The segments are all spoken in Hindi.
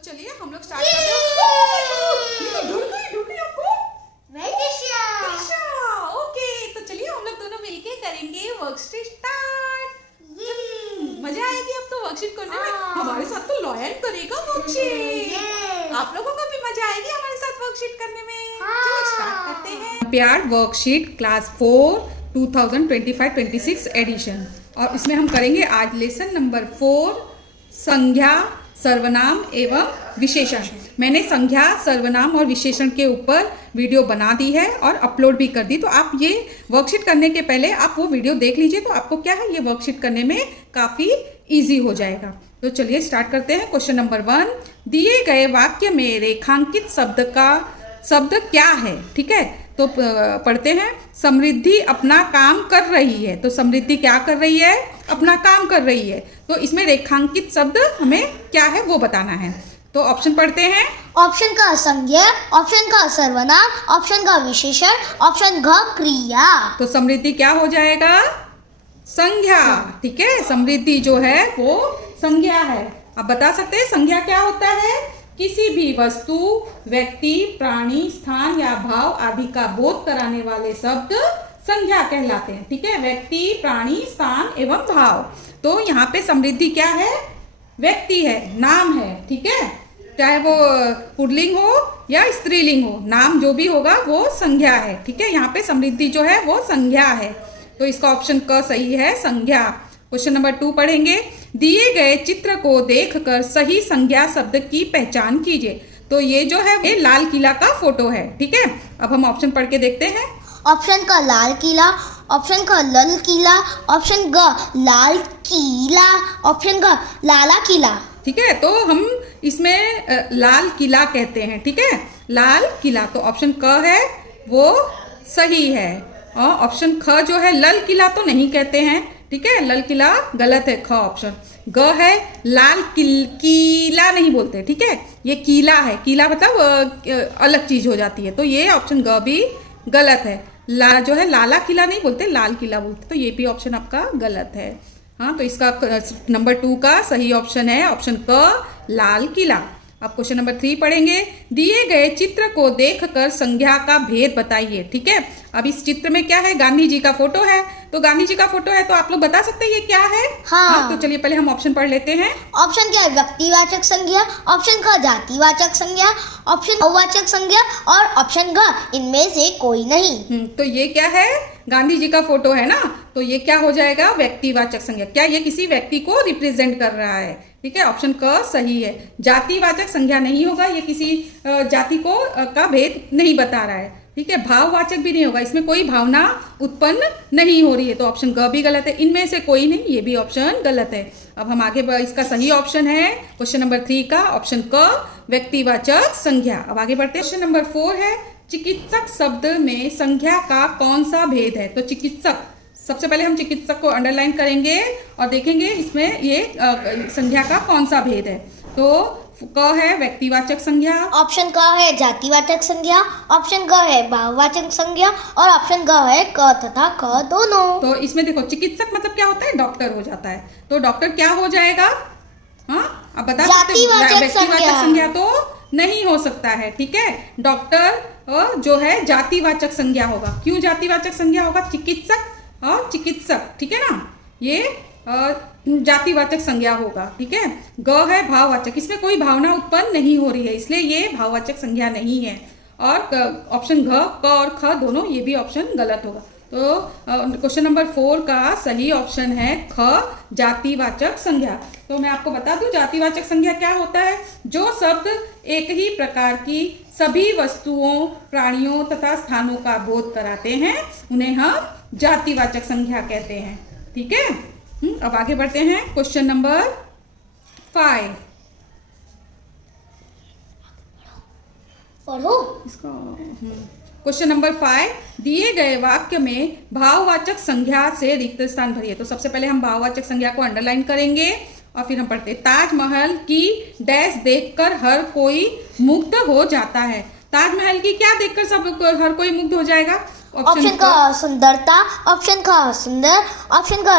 चलिए हम लोग स्टार्ट करते हैं। ढूंढ गई आपको? मैं दिशा। ओके, तो चलिए हम लोग दोनों मिलके करेंगे वर्कशीट स्टार्ट। मजा आएगी अब तो वर्कशीट करने में। हमारे साथ तो लॉयन करेगा वर्कशीट। आप लोगों को भी मजा आएगी हमारे साथ वर्कशीट करने में। चलिए स्टार्ट करते हैं। प्यार वर्कशीट क्लास 4 2025-26 एडिशन, और इसमें हम करेंगे आज लेसन नंबर 4 संज्ञा, सर्वनाम एवं विशेषण। मैंने संज्ञा, सर्वनाम और विशेषण के ऊपर वीडियो बना दी है और अपलोड भी कर दी, तो आप ये वर्कशीट करने के पहले आप वो वीडियो देख लीजिए, तो आपको क्या है ये वर्कशीट करने में काफ़ी इजी हो जाएगा। तो चलिए स्टार्ट करते हैं। क्वेश्चन नंबर 1, दिए गए वाक्य में रेखांकित शब्द क्या है? ठीक है, तो पढ़ते हैं। समृद्धि अपना काम कर रही है, तो समृद्धि क्या कर रही है? अपना काम कर रही है। तो इसमें रेखांकित शब्द हमें क्या है वो बताना है। तो ऑप्शन पढ़ते हैं। ऑप्शन का संज्ञा, ऑप्शन का सर्वनाम, ऑप्शन का विशेषण, ऑप्शन घ क्रिया। तो समृद्धि क्या हो जाएगा? संज्ञा। ठीक है, समृद्धि जो है वो संज्ञा है। आप बता सकते हैं संज्ञा क्या होता है? किसी भी वस्तु, व्यक्ति, प्राणी, स्थान या भाव आदि का बोध कराने वाले शब्द संज्ञा कहलाते हैं। ठीक है, व्यक्ति, प्राणी, स्थान एवं भाव। तो यहाँ पे समृद्धि क्या है? व्यक्ति है, नाम है। ठीक है, चाहे वो पुल्लिंग हो या स्त्रीलिंग हो, नाम जो भी होगा वो संज्ञा है। ठीक है, यहाँ पे समृद्धि जो है वो संज्ञा है। तो इसका ऑप्शन क सही है, संज्ञा। क्वेश्चन नंबर 2 पढ़ेंगे। दिए गए चित्र को देखकर सही संज्ञा शब्द की पहचान कीजिए। तो ये जो है ये लाल किला का फोटो है। ठीक है, अब हम ऑप्शन पढ़ के देखते हैं। ऑप्शन का लाल किला, ऑप्शन का लल किला, ऑप्शन ग लाल किला, ऑप्शन ग लाला किला। ठीक है, तो हम इसमें लाल किला कहते हैं। ठीक है, लाल किला। तो ऑप्शन क है वो सही है, और ऑप्शन ख जो है लल किला तो नहीं कहते हैं। ठीक है, लल किला गलत है। ख ऑप्शन। ग है लाल किला नहीं बोलते। ठीक है, ये किला है, किला मतलब अलग चीज हो जाती है, तो ये ऑप्शन ग भी गलत है। ला जो है लाला किला नहीं बोलते, लाल किला बोलते, तो ये भी ऑप्शन आपका गलत है। हाँ, तो इसका नंबर 2 का सही ऑप्शन है ऑप्शन क, लाल किला। अब क्वेश्चन नंबर 3 पढ़ेंगे। दिए गए चित्र को देखकर संज्ञा का भेद बताइए। ठीक है, अब इस चित्र में क्या है? गांधी जी का फोटो है। तो गांधी जी का फोटो है, तो आप लोग बता सकते हैं ये क्या है? हाँ। तो चलिए पहले हम ऑप्शन पढ़ लेते हैं। ऑप्शन क्या है? व्यक्तिवाचक संज्ञा, ऑप्शन ख जातिवाचक संज्ञा, ऑप्शन अवाचक संज्ञा और ऑप्शन घ इनमें से कोई नहीं। तो ये क्या है? गांधी जी का फोटो है ना, तो ये क्या हो जाएगा? व्यक्तिवाचक संज्ञा। क्या ये किसी व्यक्ति को रिप्रेजेंट कर रहा है? ठीक है, ऑप्शन क सही है। जातिवाचक संज्ञा नहीं होगा, ये किसी जाति को का भेद नहीं बता रहा है। ठीक है, भाववाचक भी नहीं होगा, इसमें कोई भावना उत्पन्न नहीं हो रही है, तो ऑप्शन ग भी गलत है। इनमें से कोई नहीं, ये भी ऑप्शन गलत है। अब हम आगे इसका सही ऑप्शन है क्वेश्चन नंबर 3 का ऑप्शन क, व्यक्तिवाचक संज्ञा। अब आगे बढ़ते हैं। क्वेश्चन नंबर 4 है, चिकित्सक शब्द में संज्ञा का कौन सा भेद है? तो चिकित्सक, सबसे पहले हम चिकित्सक को अंडरलाइन करेंगे और देखेंगे इसमें ये संज्ञा का कौन सा भेद है। तो क है व्यक्तिवाचक संज्ञा, ऑप्शन क है जातिवाचक संज्ञा, ऑप्शन ग है भाववाचक संज्ञा और ऑप्शन ग है क तथा ख दोनों। तो इसमें देखो चिकित्सक मतलब क्या होता है? डॉक्टर हो जाता है, तो डॉक्टर क्या हो जाएगा? हाँ, अब बता सकते हैं? व्यक्तिवाचक संज्ञा तो नहीं हो सकता है। ठीक है, डॉक्टर जो है जातिवाचक संज्ञा होगा। क्यों जातिवाचक संज्ञा होगा? चिकित्सक और चिकित्सक, ठीक है ना, ये जातिवाचक संज्ञा होगा। ठीक है, ग है भाववाचक, इसमें कोई भावना उत्पन्न नहीं हो रही है, इसलिए ये भाववाचक संज्ञा नहीं है। और ऑप्शन घ, क और ख दोनों, ये भी ऑप्शन गलत होगा। तो क्वेश्चन नंबर 4 का सही ऑप्शन है ख, जातिवाचक संज्ञा। तो मैं आपको बता दूं जातिवाचक संज्ञा क्या होता है? जो शब्द एक ही प्रकार की सभी वस्तुओं, प्राणियों तथा स्थानों का बोध कराते हैं उन्हें हम जातिवाचक संज्ञा कहते हैं। ठीक है, अब आगे बढ़ते हैं। क्वेश्चन नंबर 5 पढ़ो इसका। क्वेश्चन नंबर 5, दिए गए वाक्य में भाववाचक संज्ञा से रिक्त स्थान भरिए। तो सबसे पहले हम भाववाचक संज्ञा को अंडरलाइन करेंगे और फिर हम पढ़ते हैं। ताजमहल की डैश देखकर हर कोई मुग्ध हो जाता है। ताजमहल की क्या देखकर सब हर कोई मुग्ध हो जाएगा? ऑप्शन का सुंदरता, ऑप्शन का सुंदर, ऑप्शन का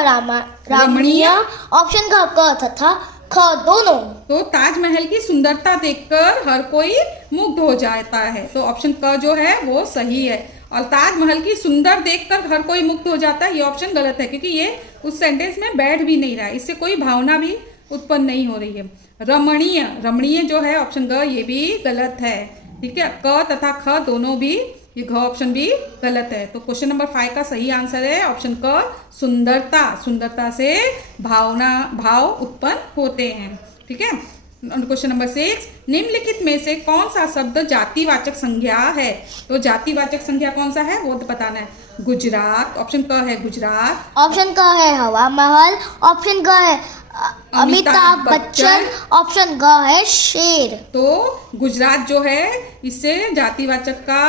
रमणीय, ऑप्शन का क तथा ख दोनों। तो ताजमहल की सुंदरता देखकर हर कोई मुग्ध हो जाता है, तो ऑप्शन क जो है वो सही है। और ताजमहल की सुंदर देखकर हर कोई मुग्ध हो जाता है, ये ऑप्शन गलत है, क्योंकि ये उस सेंटेंस में बैठ भी नहीं रहा है, इससे कोई भावना भी उत्पन्न नहीं हो रही है। रमणीय, रमणीय जो है ऑप्शन ग, ये भी गलत है। ठीक है, क तथा ख दोनों भी, ये घ ऑप्शन भी गलत है। तो क्वेश्चन नंबर 5 का सही आंसर है ऑप्शन क, सुंदरता। सुंदरता से भाव उत्पन्न होते हैं। ठीक है, क्वेश्चन नंबर 6, निम्नलिखित में से कौन सा शब्द जातिवाचक संज्ञा है? तो जातिवाचक संज्ञा कौन सा है वो तो बताना है। गुजरात, ऑप्शन क है गुजरात। ऑप्शन क है हवा महल। ऑप्शन ग है अमिताभ बच्चन। ऑप्शन ग है शेर। तो गुजरात जो है इससे जातिवाचक का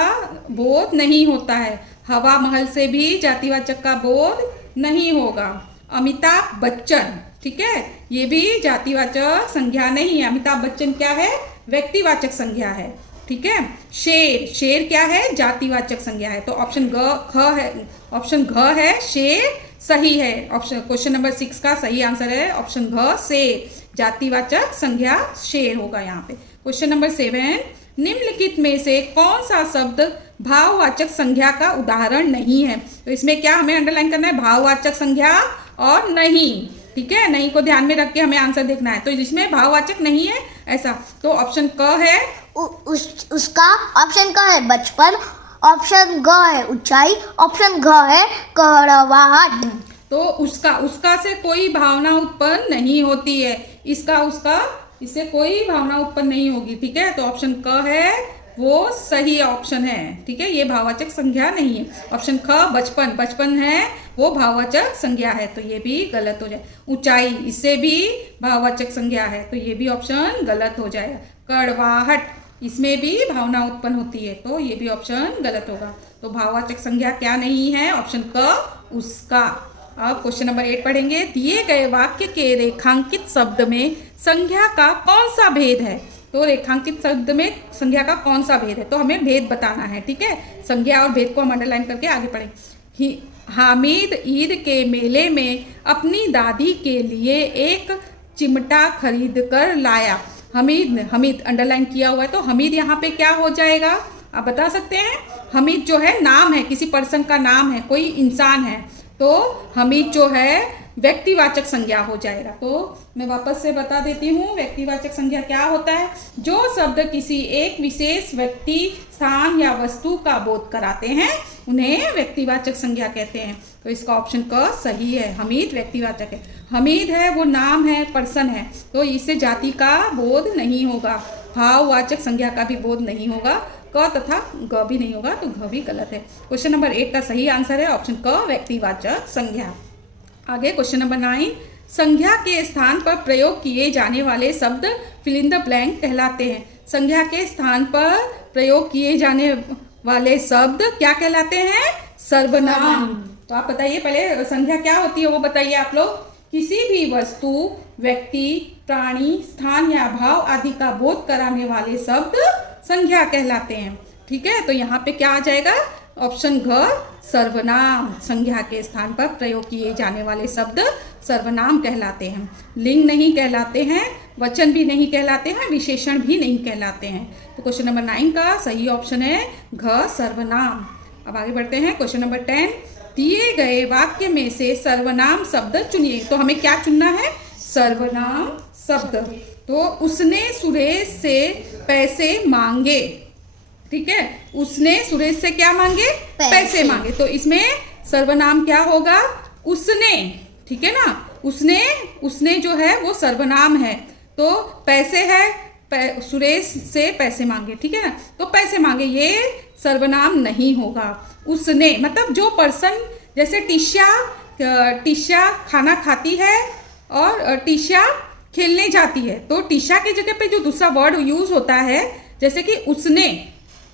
बोध नहीं होता है, हवा महल से भी जातिवाचक का बोध नहीं होगा। अमिताभ बच्चन, ठीक है, ये भी जातिवाचक संज्ञा नहीं है। अमिताभ बच्चन क्या है? व्यक्तिवाचक संज्ञा है। ठीक है, शेर, शेर क्या है? जातिवाचक संज्ञा है। तो ऑप्शन घ है शेर सही है। ऑप्शन क्वेश्चन नंबर 6 का सही आंसर है ऑप्शन घ, शेर। जातिवाचक संज्ञा शेर होगा यहाँ पे। क्वेश्चन नंबर 7, निम्नलिखित में से कौन सा शब्द भाववाचक संज्ञा का उदाहरण नहीं है? तो इसमें क्या हमें अंडरलाइन करना है? भाववाचक संज्ञा और नहीं। ठीक है, नहीं को ध्यान में रख के हमें आंसर देखना है। तो जिसमें भाववाचक नहीं है ऐसा, तो ऑप्शन क है उसका। ऑप्शन क है बचपन। ऑप्शन ग है ऊंचाई। ऑप्शन घ है कड़वाहट। तो उसका से कोई भावना उत्पन्न नहीं होती है, उसका इससे कोई भावना उत्पन्न नहीं होगी। ठीक है, तो ऑप्शन क है वो सही ऑप्शन है। ठीक है, ये भाववाचक संज्ञा नहीं है। ऑप्शन ख बचपन, बचपन है वो भाववाचक संज्ञा है, तो ये भी गलत हो जाए। ऊंचाई, इससे भी भाववाचक संज्ञा है, तो ये भी ऑप्शन गलत हो जाएगा। कड़वाहट, इसमें भी भावना उत्पन्न होती है, तो ये भी ऑप्शन गलत होगा। तो भाववाचक संज्ञा क्या नहीं है? ऑप्शन क उसका। अब क्वेश्चन नंबर 8 पढ़ेंगे। दिए गए वाक्य के रेखांकित शब्द में संज्ञा का कौन सा भेद है? तो रेखांकित शब्द में संज्ञा का कौन सा भेद है? तो हमें भेद बताना है। ठीक है, संज्ञा और भेद को हम अंडरलाइन करके आगे पढ़ेंगे। हामिद ईद के मेले में अपनी दादी के लिए एक चिमटा खरीद कर लाया। हमीद अंडरलाइन किया हुआ है, तो हमीद यहाँ पे क्या हो जाएगा आप बता सकते हैं? हमीद जो है नाम है, किसी पर्सन का नाम है, कोई इंसान है, तो हमीद जो है व्यक्तिवाचक संज्ञा हो जाएगा। तो मैं वापस से बता देती हूँ व्यक्तिवाचक संज्ञा क्या होता है। जो शब्द किसी एक विशेष व्यक्ति, स्थान या वस्तु का बोध कराते हैं उन्हें व्यक्तिवाचक संज्ञा कहते हैं। तो इसका ऑप्शन क सही है, हमीद व्यक्तिवाचक है। हमीद है वो नाम है, पर्सन है, तो इससे जाति का बोध नहीं होगा, भाववाचक संज्ञा का भी बोध नहीं होगा, क तथा ग भी नहीं होगा, तो घ भी गलत है। क्वेश्चन नंबर 8 का सही आंसर है ऑप्शन क व्यक्तिवाचक संज्ञा। आगे क्वेश्चन नंबर 9, संज्ञा के स्थान पर प्रयोग किए जाने वाले शब्द फिल इन द ब्लैंक कहलाते हैं। संज्ञा के स्थान पर प्रयोग किए जाने वाले शब्द क्या कहलाते हैं? सर्वनाम। तो आप बताइए पहले संज्ञा क्या होती है वो बताइए आप लोग। किसी भी वस्तु, व्यक्ति, प्राणी, स्थान या भाव आदि का बोध कराने वाले शब्द संज्ञा कहलाते हैं। ठीक है, तो यहाँ पे क्या आ जाएगा? ऑप्शन घ सर्वनाम। संज्ञा के स्थान पर प्रयोग किए जाने वाले शब्द सर्वनाम कहलाते हैं, लिंग नहीं कहलाते हैं, वचन भी नहीं कहलाते हैं, विशेषण भी नहीं कहलाते हैं। तो क्वेश्चन नंबर 9 का सही ऑप्शन है घ सर्वनाम। अब आगे बढ़ते हैं क्वेश्चन नंबर 10, दिए गए वाक्य में से सर्वनाम शब्द चुनिए। तो हमें क्या चुनना है? सर्वनाम शब्द। तो उसने सुरेश से पैसे मांगे। ठीक है, उसने सुरेश से क्या मांगे? पैसे मांगे। तो इसमें सर्वनाम क्या होगा? उसने। ठीक है ना, उसने जो है वो सर्वनाम है, तो पैसे है, सुरेश से पैसे मांगे। ठीक है ना, तो पैसे मांगे ये सर्वनाम नहीं होगा। उसने मतलब जो पर्सन, जैसे टीशा खाना खाती है और टीशा खेलने जाती है, तो टीशा की जगह पे जो दूसरा वर्ड यूज होता है जैसे कि उसने।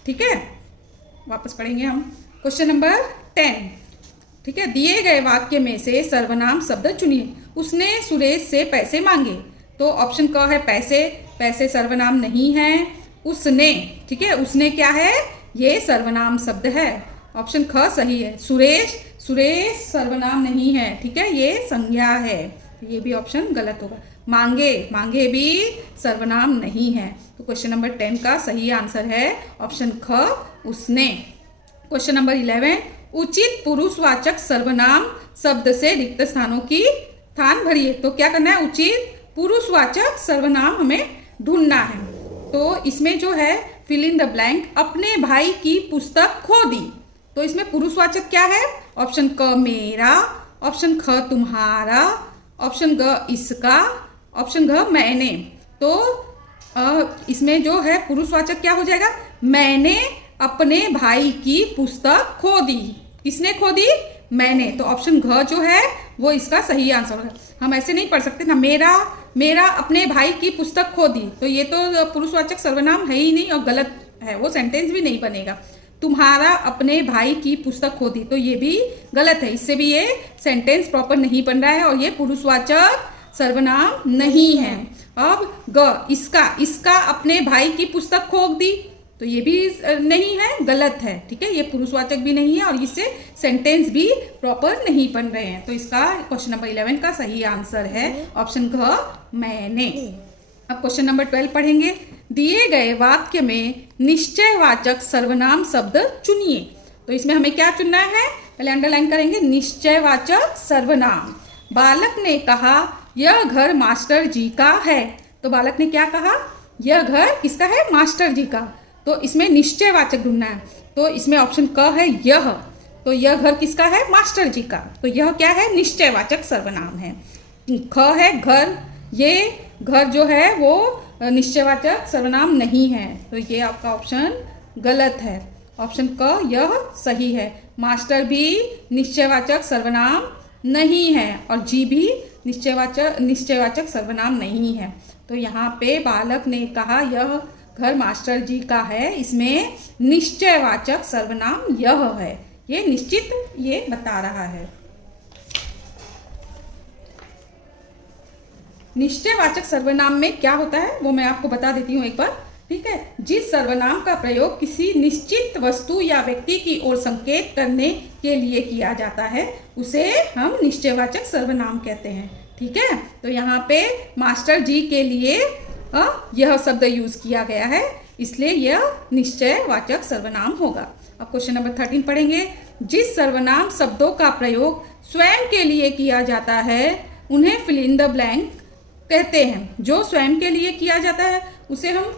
ठीक है, वापस पढ़ेंगे हम क्वेश्चन नंबर 10। ठीक है, दिए गए वाक्य में से सर्वनाम शब्द चुनिए। उसने सुरेश से पैसे मांगे, तो ऑप्शन क है पैसे। पैसे सर्वनाम नहीं है। उसने, ठीक है, उसने क्या है? ये सर्वनाम शब्द है। ऑप्शन ख सही है। सुरेश सर्वनाम नहीं है। ठीक है, ये संज्ञा है, ये भी ऑप्शन गलत होगा। मांगे, मांगे भी सर्वनाम नहीं है। तो क्वेश्चन नंबर 10 का सही आंसर है ऑप्शन ख, उसने। क्वेश्चन नंबर 11, उचित पुरुषवाचक सर्वनाम शब्द से रिक्त स्थानों की स्थान भरिए। तो क्या करना है, उचित पुरुषवाचक सर्वनाम हमें ढूंढना है। तो इसमें जो है फिल इन द ब्लैंक, अपने भाई की पुस्तक खो दी। तो इसमें पुरुषवाचक क्या है, ऑप्शन क मेरा, ऑप्शन ख तुम्हारा, ऑप्शन ग इसका, ऑप्शन घ मैंने। तो इसमें जो है पुरुषवाचक क्या हो जाएगा, मैंने अपने भाई की पुस्तक खो दी। किसने खो दी, मैंने। तो ऑप्शन घ जो है वो इसका सही आंसर है। हम ऐसे नहीं पढ़ सकते ना, मेरा अपने भाई की पुस्तक खो दी, तो ये तो पुरुषवाचक सर्वनाम है ही नहीं और गलत है, वो सेंटेंस भी नहीं बनेगा। तुम्हारा अपने भाई की पुस्तक खो दी, तो ये भी गलत है, इससे भी ये सेंटेंस प्रॉपर नहीं बन रहा है और ये पुरुषवाचक सर्वनाम नहीं है। अब ग इसका अपने भाई की पुस्तक खो दी, तो ये भी नहीं है, गलत है। ठीक है, ये पुरुषवाचक भी नहीं है और इससे सेंटेंस भी प्रॉपर नहीं बन रहे हैं। तो इसका क्वेश्चन नंबर 11 का सही आंसर है ऑप्शन घ मैंने। अब क्वेश्चन नंबर 12 पढ़ेंगे। दिए गए वाक्य में निश्चयवाचक सर्वनाम शब्द चुनिए। तो इसमें हमें क्या चुनना है, पहले अंडरलाइन करेंगे, निश्चयवाचक सर्वनाम। बालक ने कहा यह घर मास्टर जी का है। तो बालक ने क्या कहा, यह घर किसका है, मास्टर जी का। तो इसमें निश्चयवाचक ढूंढना है। तो इसमें ऑप्शन क है यह, तो यह घर किसका है, मास्टर जी का। तो यह क्या है, निश्चयवाचक सर्वनाम है। ख है घर, ये घर जो है वो निश्चयवाचक सर्वनाम नहीं है, तो ये आपका ऑप्शन गलत है। ऑप्शन क यह सही है। मास्टर भी निश्चयवाचक सर्वनाम नहीं है और जी भी निश्चयवाचक सर्वनाम नहीं है। तो यहाँ पे बालक ने कहा यह घर मास्टर जी का है, इसमें निश्चयवाचक सर्वनाम यह है, ये निश्चित ये बता रहा है। निश्चयवाचक सर्वनाम में क्या होता है वो मैं आपको बता देती हूँ एक बार। ठीक है, जिस सर्वनाम का प्रयोग किसी निश्चित वस्तु या व्यक्ति की ओर संकेत करने के लिए किया जाता है उसे हम निश्चयवाचक सर्वनाम कहते हैं। ठीक है, तो यहाँ पे मास्टर जी के लिए यह शब्द यूज किया गया है, इसलिए यह निश्चयवाचक सर्वनाम होगा। अब क्वेश्चन नंबर 13 पढ़ेंगे। जिस सर्वनाम शब्दों का प्रयोग स्वयं के लिए किया जाता है उन्हें फिल इन द ब्लैंक कहते हैं। जो स्वयं के लिए किया जाता है उसे हम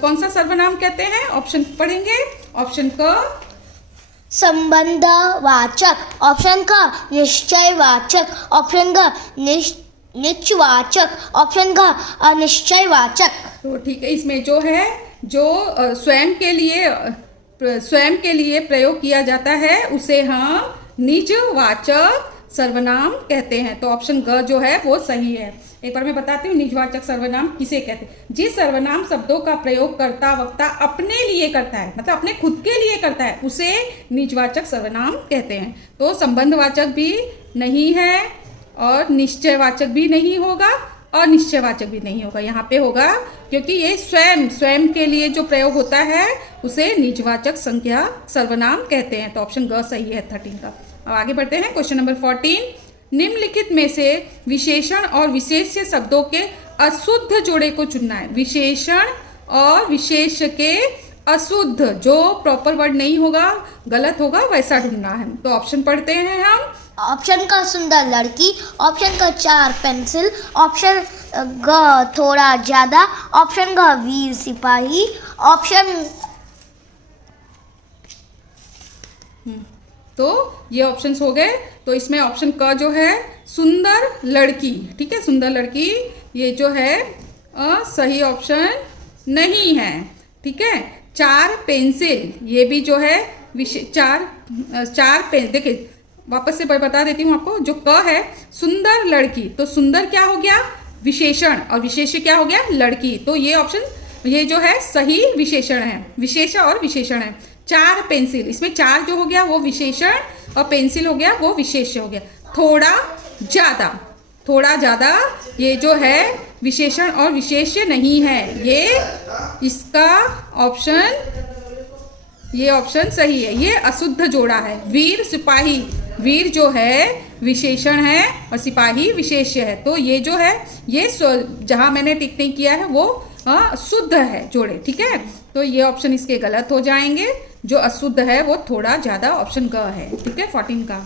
कौन सा सर्वनाम कहते हैं, ऑप्शन पढ़ेंगे। ऑप्शन क संबंधवाचक, ऑप्शन क निश्चयवाचक, ऑप्शन ग निश्चयवाचक, ऑप्शन घ अनिश्चयवाचक। तो ठीक है, इसमें जो है जो स्वयं के लिए प्रयोग किया जाता है उसे हम निजवाचक सर्वनाम कहते हैं। तो ऑप्शन ग जो है वो सही है। एक बार मैं बताती हूँ निजवाचक सर्वनाम किसे कहते हैं। जिस सर्वनाम शब्दों का प्रयोग करता वक्ता अपने लिए करता है, मतलब अपने खुद के लिए करता है, उसे निजवाचक सर्वनाम कहते हैं। तो संबंधवाचक भी नहीं है और निश्चयवाचक भी नहीं होगा और निश्चयवाचक भी नहीं होगा, यहाँ पे होगा क्योंकि ये स्वयं के लिए जो प्रयोग होता है उसे निजवाचक संज्ञा सर्वनाम कहते हैं। तो ऑप्शन ग सही है 13 का। अब आगे बढ़ते हैं क्वेश्चन नंबर 14। निम्नलिखित में से विशेषण और विशेष्य शब्दों के अशुद्ध जोड़े को चुनना है। विशेषण और विशेष्य के अशुद्ध, जो प्रॉपर वर्ड नहीं होगा, गलत होगा, वैसा ढूंढना है। तो ऑप्शन पढ़ते हैं हम। ऑप्शन का सुंदर लड़की, ऑप्शन का 4 पेंसिल, ऑप्शन ग थोड़ा ज्यादा, ऑप्शन ग वीर सिपाही, ऑप्शन तो ये ऑप्शंस हो गए। तो इसमें ऑप्शन क जो है सुंदर लड़की, ठीक है, सुंदर लड़की ये जो है सही ऑप्शन नहीं है। ठीक है, 4 पेंसिल ये भी जो है चार पेन, देखिए वापस से बता देती हूँ आपको। जो क है सुंदर लड़की, तो सुंदर क्या हो गया, विशेषण, और विशेष्य क्या हो गया, लड़की। तो ये ऑप्शन ये जो है सही विशेषण है, विशेष और विशेषण है। 4 पेंसिल, इसमें 4 जो हो गया वो विशेषण और पेंसिल हो गया वो विशेष्य हो गया। थोड़ा ज़्यादा ये जो है विशेषण और विशेष्य नहीं है, ये इसका ऑप्शन, ये ऑप्शन सही है, ये अशुद्ध जोड़ा है। वीर सिपाही, वीर जो है विशेषण है और सिपाही विशेष्य है। तो ये जो है ये जहाँ मैंने टिक नहीं किया है वो शुद्ध है जोड़े, ठीक है। तो ये ऑप्शन इसके गलत हो जाएंगे। जो अशुद्ध है वो थोड़ा ज़्यादा ऑप्शन ग है, ठीक है 14 का।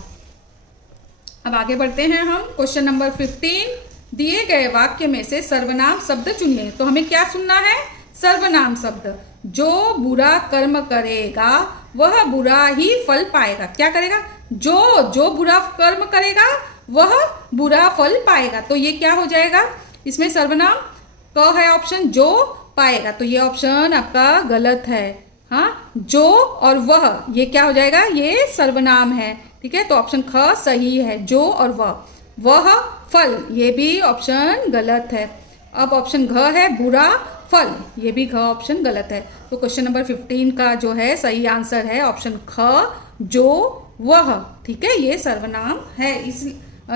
अब आगे बढ़ते हैं हम क्वेश्चन नंबर 15। दिए गए वाक्य में से सर्वनाम शब्द चुनिए। तो हमें क्या सुनना है? सर्वनाम शब्द। जो बुरा कर्म करेगा वह बुरा ही फल पाएगा। क्या करेगा? जो बुरा कर्म करेगा वह बुरा फल पाएगा। तो ये क्या हो जाएगा? इसमें सर्वनाम क है ऑप्शन, जो पाएगा। तो ये ऑप्शन आपका गलत है। हाँ, जो और वह ये क्या हो जाएगा? ये सर्वनाम है, ठीक है। तो ऑप्शन ख सही है, जो और वह फल, ये भी ऑप्शन गलत है। अब ऑप्शन घ है बुरा फल, ये भी घ ऑप्शन गलत है। तो क्वेश्चन नंबर 15 का जो है सही आंसर है ऑप्शन ख, जो वह, ठीक है। ये सर्वनाम है इस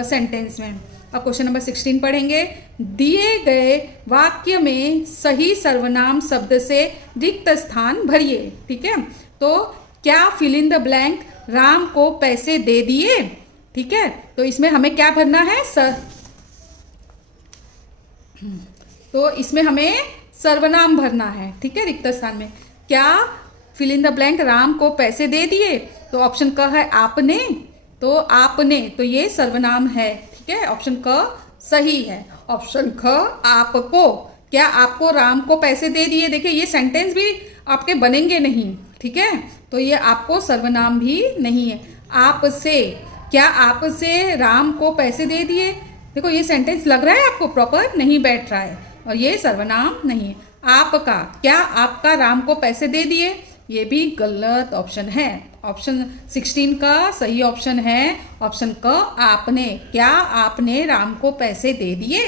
सेंटेंस में। अब क्वेश्चन नंबर 16 पढ़ेंगे। दिए गए वाक्य में सही सर्वनाम शब्द से रिक्त स्थान भरिए, ठीक है। तो क्या fill in the blank Ram को पैसे दे दिए, ठीक है। तो इसमें हमें क्या भरना है? तो इसमें हमें सर्वनाम भरना है, ठीक है। रिक्त स्थान में क्या fill in the blank Ram को पैसे दे दिए। तो ऑप्शन क है आपने, तो आपने, तो ये सर्वनाम है, ठीक है। ऑप्शन क सही है। ऑप्शन ख आपको, क्या आपको राम को पैसे दे दिए। देखिए ये सेंटेंस भी आपके बनेंगे नहीं, ठीक है। तो ये आपको सर्वनाम भी नहीं है। आपसे, क्या आपसे राम को पैसे दे दिए। देखो ये सेंटेंस लग रहा है आपको प्रॉपर, नहीं बैठ रहा है और ये सर्वनाम नहीं है। आपका, क्या आपका राम को पैसे दे दिए, ये भी गलत ऑप्शन है। ऑप्शन 16 का सही ऑप्शन है ऑप्शन क आपने, क्या आपने राम को पैसे दे दिए।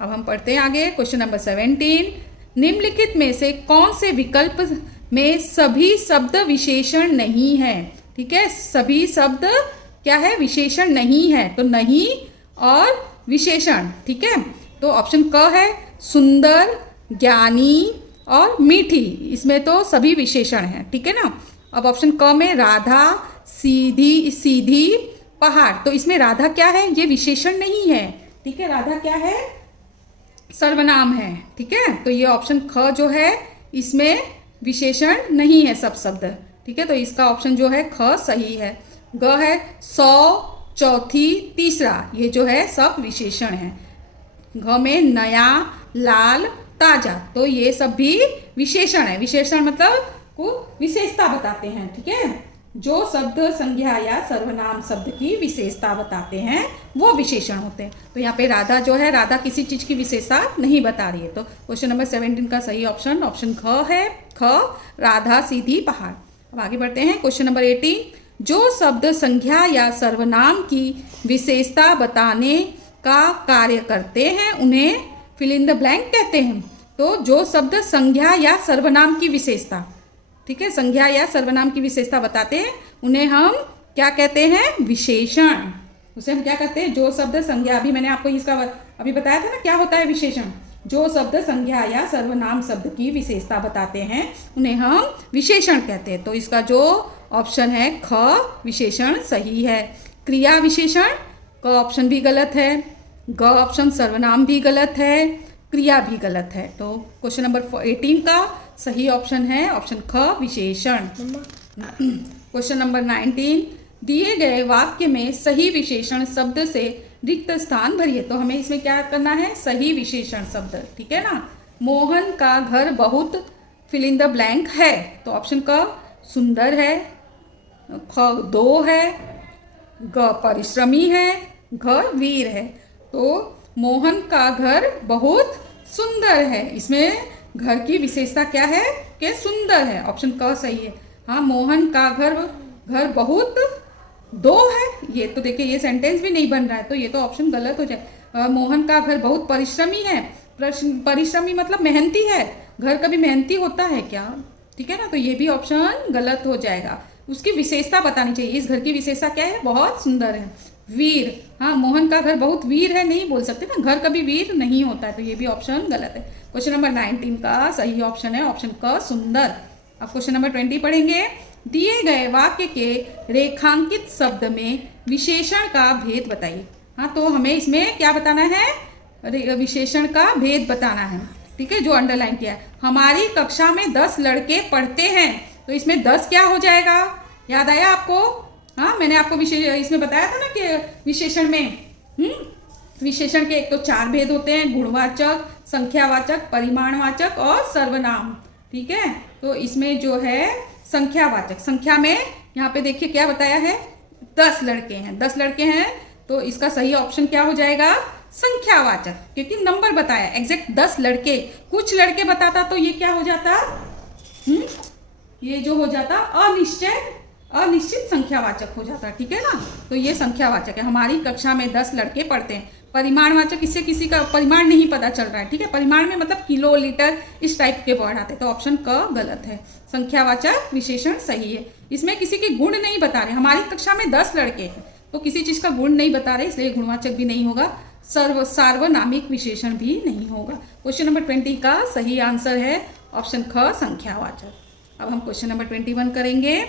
अब हम पढ़ते हैं आगे क्वेश्चन नंबर 17। निम्नलिखित में से कौन से विकल्प में सभी शब्द विशेषण नहीं है, ठीक है। सभी शब्द क्या है? विशेषण नहीं है। तो नहीं और विशेषण, ठीक है। तो ऑप्शन क है सुंदर, ज्ञानी और मीठी, इसमें तो सभी विशेषण हैं, ठीक है ना। अब ऑप्शन क में राधा, सीधी सीधी, पहाड़, तो इसमें राधा क्या है? ये विशेषण नहीं है, ठीक है। राधा क्या है? सर्वनाम है, ठीक है। तो ये ऑप्शन ख जो है इसमें विशेषण नहीं है सब शब्द, ठीक है। तो इसका ऑप्शन जो है ख सही है। ग है सौ, चौथी, तीसरा, ये जो है सब विशेषण है। घ में नया, लाल, ताजा, तो ये सब भी विशेषण है। विशेषण मतलब को विशेषता बताते हैं, ठीक है। जो शब्द संज्ञा या सर्वनाम शब्द की विशेषता बताते हैं वो विशेषण होते हैं। तो यहाँ पे राधा जो है, राधा किसी चीज की विशेषता नहीं बता रही है। तो क्वेश्चन नंबर 17 का सही ऑप्शन ऑप्शन ख है, ख, राधा, सीधी, पहाड़। अब आगे बढ़ते हैं क्वेश्चन नंबर 18। जो शब्द संज्ञा या सर्वनाम की विशेषता बताने का कार्य करते हैं उन्हें फिल इन द ब्लैंक कहते हैं। तो जो शब्द संज्ञा या सर्वनाम की विशेषता, ठीक है, संज्ञा या सर्वनाम की विशेषता बताते हैं उन्हें हम क्या कहते हैं? विशेषण। उसे हम क्या कहते हैं? जो शब्द संज्ञा, अभी मैंने आपको इसका अभी बताया था ना क्या होता है विशेषण। जो शब्द संज्ञा या सर्वनाम शब्द की विशेषता बताते हैं उन्हें हम विशेषण कहते हैं। तो इसका जो ऑप्शन है ख, विशेषण सही है। क्रिया विशेषण क ऑप्शन भी गलत है। ग ऑप्शन सर्वनाम भी गलत है, क्रिया भी गलत है। तो क्वेश्चन नंबर 18 का सही ऑप्शन है ऑप्शन ख, विशेषण। Question number 19। दिए गए वाक्य में सही विशेषण शब्द से रिक्त स्थान भरिए। तो हमें इसमें क्या करना है? सही विशेषण शब्द, ठीक है ना। मोहन का घर बहुत फिल इन द ब्लैंक है। तो ऑप्शन क सुंदर है, ख दो है, ग परिश्रमी है, घ वीर है। तो मोहन का घर बहुत सुंदर है, इसमें घर की विशेषता क्या है? कि सुंदर है। ऑप्शन क सही है। हाँ, मोहन का घर बहुत दो है, ये तो देखिए ये सेंटेंस भी नहीं बन रहा है, तो ये तो ऑप्शन गलत हो जाए। मोहन का घर बहुत परिश्रमी है। परिश्रमी मतलब मेहनती है। घर कभी मेहनती होता है क्या? ठीक है ना, तो ये भी ऑप्शन गलत हो जाएगा। उसकी विशेषता बतानी चाहिए। इस घर की विशेषता क्या है? बहुत सुंदर है। वीर, हाँ, मोहन का घर बहुत वीर है नहीं बोल सकते ना, घर कभी वीर नहीं होता है, तो ये भी ऑप्शन गलत है। क्वेश्चन नंबर 19 का सही ऑप्शन है ऑप्शन क, सुंदर। अब क्वेश्चन नंबर 20 पढ़ेंगे। दिए गए वाक्य के रेखांकित शब्द में विशेषण का भेद बताइए। हाँ, तो हमें इसमें क्या बताना है, विशेषण का भेद बताना है। ठीक है, जो अंडरलाइन किया है। हमारी कक्षा में 10 लड़के पढ़ते हैं, तो इसमें 10 क्या हो जाएगा, याद आया आपको? हाँ, मैंने आपको इसमें बताया था ना कि विशेषण में विशेषण के एक तो 4 भेद होते हैं, गुणवाचक, संख्यावाचक, परिमाणवाचक और सर्वनाम। ठीक है, तो इसमें जो है संख्यावाचक, संख्या में यहाँ पे देखिए क्या बताया है, 10 लड़के हैं, 10 लड़के हैं, तो इसका सही ऑप्शन क्या हो जाएगा, संख्यावाचक, क्योंकि नंबर बताया, एग्जैक्ट 10 लड़के। कुछ लड़के बताता तो ये क्या हो जाता, ये जो हो जाता अनिश्चित संख्यावाचक हो जाता। ठीक है ना, तो ये संख्यावाचक है। हमारी कक्षा में 10 लड़के पढ़ते हैं। परिमाणवाचक, इससे किसी का परिमाण नहीं पता चल रहा है। ठीक है, परिमाण में मतलब किलो, लीटर, इस टाइप के वर्ड आते हैं, तो ऑप्शन क गलत है। संख्यावाचक विशेषण सही है। इसमें किसी के गुण नहीं बता रहे। हमारी कक्षा में 10 लड़के हैं, तो किसी चीज का गुण नहीं बता रहे, इसलिए गुणवाचक भी नहीं होगा, सार्वनामिक विशेषण भी नहीं होगा। क्वेश्चन नंबर 20 का सही आंसर है ऑप्शन ख, संख्यावाचक। अब हम क्वेश्चन नंबर 21 करेंगे।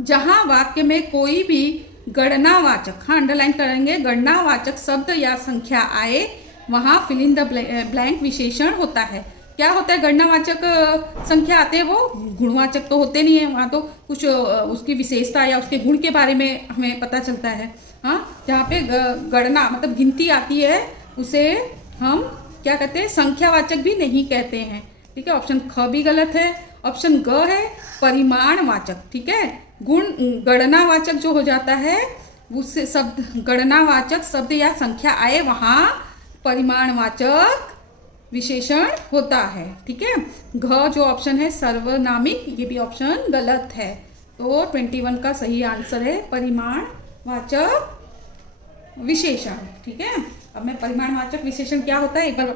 जहां वाक्य में कोई भी गणनावाचक, हाँ अंडरलाइन करेंगे, गणनावाचक शब्द या संख्या आए, वहां फिल इन द ब्लैंक विशेषण होता है। क्या होता है, गणनावाचक संख्या आते हैं, वो गुणवाचक तो होते नहीं है, वहाँ तो कुछ उसकी विशेषता या उसके गुण के बारे में हमें पता चलता है। हाँ, जहाँ पे गणना मतलब गिनती आती है, उसे हम क्या कहते हैं, संख्यावाचक भी नहीं कहते हैं। ठीक है, ऑप्शन ख भी गलत है। ऑप्शन ग है परिमाणवाचक। ठीक है, गुण गणनावाचक जो हो जाता है, उससे शब्द गणनावाचक शब्द या संख्या आए, वहाँ परिमाणवाचक विशेषण होता है। ठीक है, घ जो ऑप्शन है सर्वनामिक, ये भी ऑप्शन गलत है। तो 21 का सही आंसर है परिमाणवाचक विशेषण। ठीक है, अब मैं परिमाणवाचक विशेषण क्या होता है, एक बार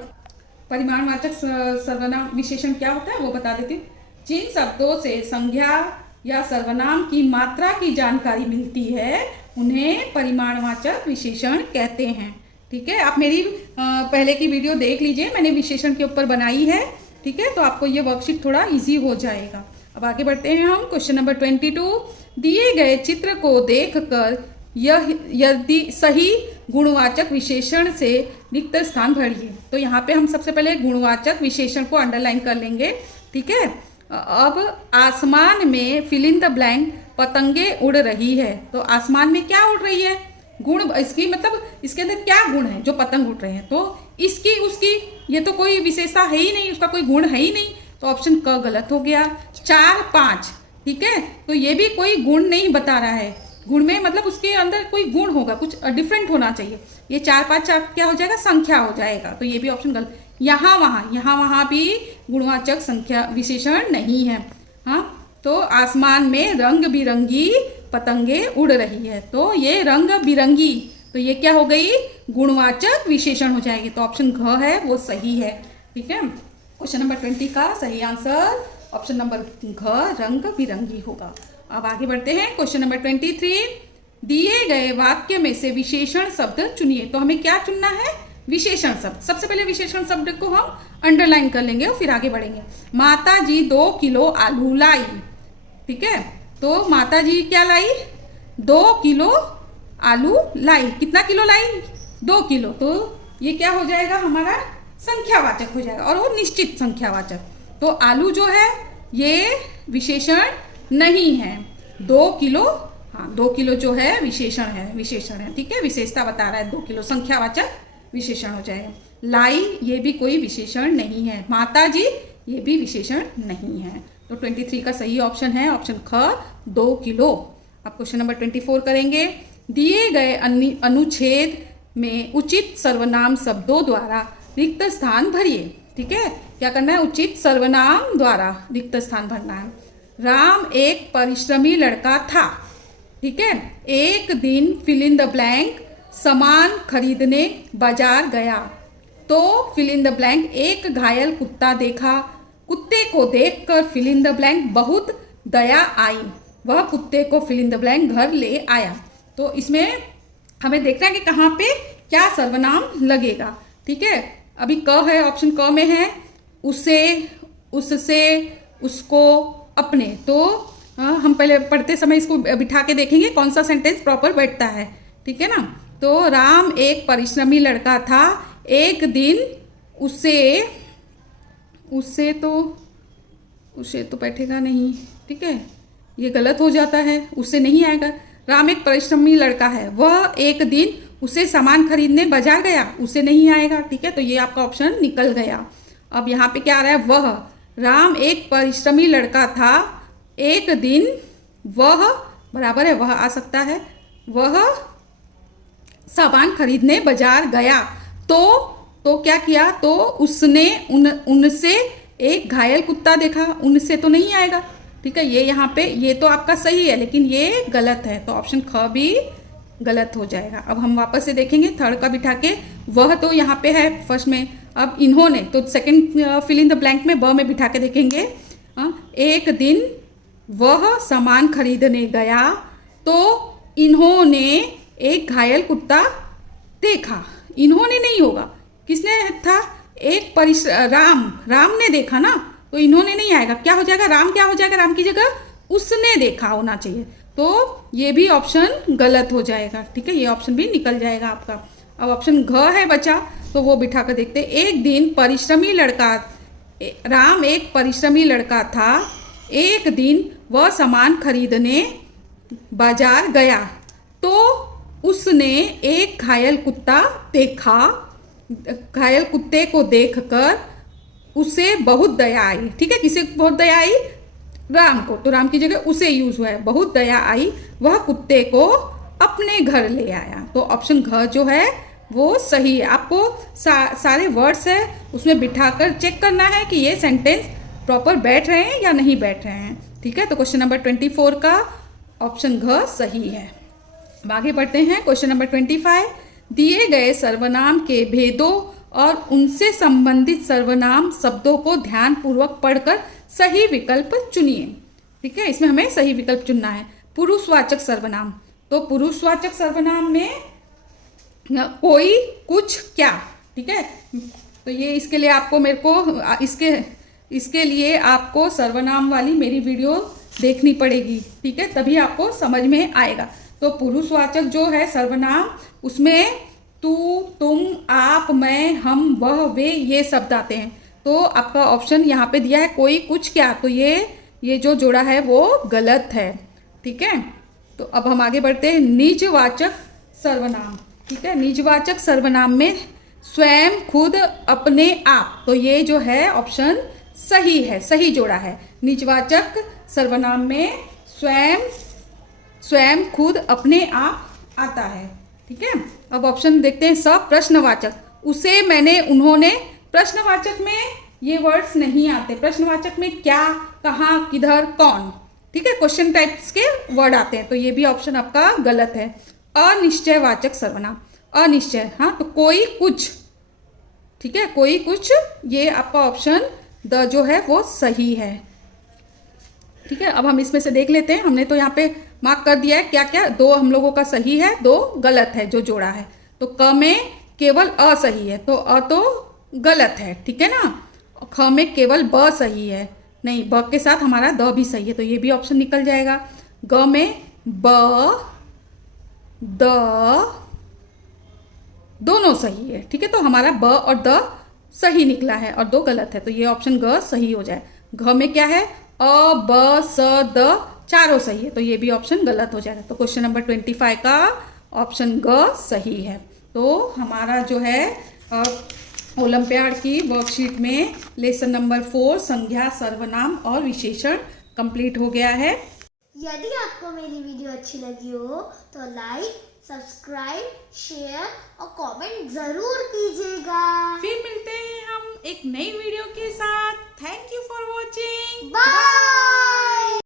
परिमाणवाचक सर्वनाम विशेषण क्या होता है वो बता देती हूँ। जिन शब्दों से संज्ञा या सर्वनाम की मात्रा की जानकारी मिलती है, उन्हें परिमाणवाचक विशेषण कहते हैं। ठीक है, आप मेरी पहले की वीडियो देख लीजिए, मैंने विशेषण के ऊपर बनाई है। ठीक है, तो आपको ये वर्कशीट थोड़ा इजी हो जाएगा। अब आगे बढ़ते हैं हम क्वेश्चन नंबर 22। दिए गए चित्र को देखकर यदि सही गुणवाचक विशेषण से रिक्त स्थान भरिए। तो यहाँ पे हम सबसे पहले गुणवाचक विशेषण को अंडरलाइन कर लेंगे। ठीक है, अब आसमान में फिल इन द ब्लैंक पतंगे उड़ रही है, तो आसमान में क्या उड़ रही है, गुण, इसकी मतलब इसके अंदर क्या गुण है जो पतंग उड़ रहे हैं, तो इसकी उसकी ये तो कोई विशेषता है ही नहीं, उसका कोई गुण है ही नहीं, तो ऑप्शन क गलत हो गया। 4, 5, ठीक है, तो ये भी कोई गुण नहीं बता रहा है। गुण में मतलब उसके अंदर कोई गुण होगा, कुछ डिफरेंट होना चाहिए। ये 4, 5 क्या हो जाएगा, संख्या हो जाएगा, तो ये भी ऑप्शन गलत। यहाँ वहाँ भी गुणवाचक संख्या विशेषण नहीं है। हाँ, तो आसमान में रंग बिरंगी पतंगे उड़ रही है, तो ये रंग बिरंगी, तो ये क्या हो गई, गुणवाचक विशेषण हो जाएगी, तो ऑप्शन घ है वो सही है। ठीक है, क्वेश्चन नंबर 20 का सही आंसर ऑप्शन नंबर घ, रंग बिरंगी होगा। अब आगे बढ़ते हैं क्वेश्चन नंबर 23। दिए गए वाक्य में से विशेषण शब्द चुनिए। तो हमें क्या चुनना है, विशेषण शब्द। सबसे पहले विशेषण शब्द को हम अंडरलाइन कर लेंगे और फिर आगे बढ़ेंगे। माता जी 2 किलो आलू लाई। ठीक है, तो माता जी क्या लाई, 2 किलो आलू लाई। कितना किलो लाई, 2 किलो, तो ये क्या हो जाएगा, हमारा संख्यावाचक हो जाएगा, और वो निश्चित संख्यावाचक। तो आलू जो है ये विशेषण नहीं है। 2 किलो, हाँ 2 किलो जो है विशेषण है। ठीक है, विशेषता बता रहा है, 2 किलो संख्यावाचक विशेषण हो जाएगा। लाई ये भी कोई विशेषण नहीं है। माता जी ये भी विशेषण नहीं है, तो 23 का सही ऑप्शन है ऑप्शन ख, 2 किलो। अब क्वेश्चन नंबर 24 करेंगे। दिए गए अनुच्छेद में उचित सर्वनाम शब्दों द्वारा रिक्त स्थान भरिए। ठीक है, क्या करना है, उचित सर्वनाम द्वारा रिक्त स्थान भरना है। राम एक परिश्रमी लड़का था। ठीक है, एक दिन फिल इन द ब्लैंक सामान खरीदने बाजार गया, तो फिल इन द ब्लैंक एक घायल कुत्ता देखा। कुत्ते को देखकर फिल इन द ब्लैंक बहुत दया आई, वह कुत्ते को फिल इन द ब्लैंक घर ले आया। तो इसमें हमें देखना है कि कहाँ पे क्या सर्वनाम लगेगा। ठीक है, अभी क है, ऑप्शन क में है, उसे, उससे, उसको, अपने, तो हम पहले पढ़ते समय इसको बिठा के देखेंगे कौन सा सेंटेंस प्रॉपर बैठता है, ठीक है ना। तो राम एक परिश्रमी लड़का था, एक दिन उसे तो बैठेगा नहीं, ठीक है, ये गलत हो जाता है, उससे नहीं आएगा। राम एक परिश्रमी लड़का है, वह एक दिन उसे सामान खरीदने बाजार गया, उसे नहीं आएगा, ठीक है, तो ये आपका ऑप्शन निकल गया। अब यहाँ पे क्या आ रहा है, वह, राम एक परिश्रमी लड़का था, एक दिन वह बराबर है वह आ सकता है, वह सामान खरीदने बाजार गया, तो क्या किया, तो उसने उनसे एक घायल कुत्ता देखा, उनसे तो नहीं आएगा, ठीक है, ये यहाँ पे ये तो आपका सही है लेकिन ये गलत है, तो ऑप्शन ख भी गलत हो जाएगा। अब हम वापस से देखेंगे थर्ड का बिठा के, वह तो यहाँ पे है फर्स्ट में, अब इन्होंने तो second fill in the blank में ब में बिठा के देखेंगे। एक दिन वह सामान खरीदने गया तो इन्होंने एक घायल कुत्ता देखा, इन्होंने नहीं होगा, किसने था, एक राम ने देखा ना, तो इन्होंने नहीं आएगा, क्या हो जाएगा, राम क्या हो जाएगा, राम की जगह उसने देखा होना चाहिए, तो ये भी ऑप्शन गलत हो जाएगा, ठीक है, ये ऑप्शन भी निकल जाएगा आपका। अब ऑप्शन घ है बचा, तो वो बिठा कर देखते। एक दिन परिश्रमी लड़का, राम एक परिश्रमी लड़का था, एक दिन वह सामान खरीदने बाजार गया तो उसने एक घायल कुत्ता देखा, घायल कुत्ते को देखकर उसे बहुत दया आई, ठीक है, किसे बहुत दया आई, राम को, तो राम की जगह उसे यूज हुआ है, बहुत दया आई, वह कुत्ते को अपने घर ले आया, तो ऑप्शन घ जो है वो सही है। आपको सारे वर्ड्स है उसमें बिठाकर चेक करना है कि ये सेंटेंस प्रॉपर बैठ रहे हैं या नहीं बैठ रहे हैं, ठीक है, तो क्वेश्चन नंबर 24 का ऑप्शन घ सही है। अब आगे बढ़ते हैं, क्वेश्चन नंबर 25, दिए गए सर्वनाम के भेदों और उनसे संबंधित सर्वनाम शब्दों को ध्यानपूर्वक पढ़कर सही विकल्प चुनिए, ठीक है, इसमें हमें सही विकल्प चुनना है। पुरुषवाचक सर्वनाम, तो पुरुषवाचक सर्वनाम में कोई, कुछ, क्या, ठीक है, तो ये इसके लिए आपको इसके लिए आपको सर्वनाम वाली मेरी वीडियो देखनी पड़ेगी, ठीक है, तभी आपको समझ में आएगा। तो पुरुषवाचक जो है सर्वनाम, उसमें तू, तुम, आप, मैं, हम, वह, वे, ये शब्द आते हैं, तो आपका ऑप्शन यहाँ पे दिया है कोई, कुछ, क्या, तो ये जो जोड़ा है वो गलत है, ठीक है। तो अब हम आगे बढ़ते हैं, निजवाचक सर्वनाम, ठीक है, निजवाचक सर्वनाम में स्वयं, खुद, अपने, आप, तो ये जो है ऑप्शन सही है, सही जोड़ा है। निजवाचक सर्वनाम में स्वयं, खुद, अपने, आप आता है, ठीक है। अब ऑप्शन देखते हैं, सप्रश्नवाचक, उसे, मैंने, उन्होंने, प्रश्नवाचक में ये वर्ड्स नहीं आते, प्रश्नवाचक में क्या, कहाँ, किधर, कौन, ठीक है, क्वेश्चन टाइप्स के वर्ड आते हैं, तो ये भी ऑप्शन आपका गलत है। अनिश्चयवाचक सर्वनाम, अनिश्चय, हाँ, तो कोई, कुछ, ठीक है, कोई, कुछ, ये आपका ऑप्शन द जो है वो सही है, ठीक है। अब हम इसमें से देख लेते हैं, हमने तो यहाँ पे मार्क कर दिया है क्या क्या, दो हम लोगों का सही है, दो गलत है जो जोड़ा है, तो क में केवल अ सही है, तो अ तो गलत है, ठीक है ना, ख में केवल ब सही है, नहीं, ब के साथ हमारा द भी सही है, तो ये भी ऑप्शन निकल जाएगा। ग में ब, द दोनों सही है, ठीक है, तो हमारा ब और द सही निकला है और दो गलत है, तो ये ऑप्शन ग सही हो जाए। घ में क्या है, अ, ब, स, द चारों सही है, तो ये भी ऑप्शन गलत हो जाएगा, तो क्वेश्चन नंबर 25 का ऑप्शन ग सही है। तो हमारा जो है ओलंपियाड की वर्कशीट में लेसन नंबर 4 संज्ञा, सर्वनाम और विशेषण कंप्लीट हो गया है। यदि आपको मेरी वीडियो अच्छी लगी हो तो लाइक, सब्सक्राइब, शेयर और कमेंट जरूर कीजिएगा। फिर मिलते हैं हम एक नई वीडियो के साथ। Thank you for watching, bye.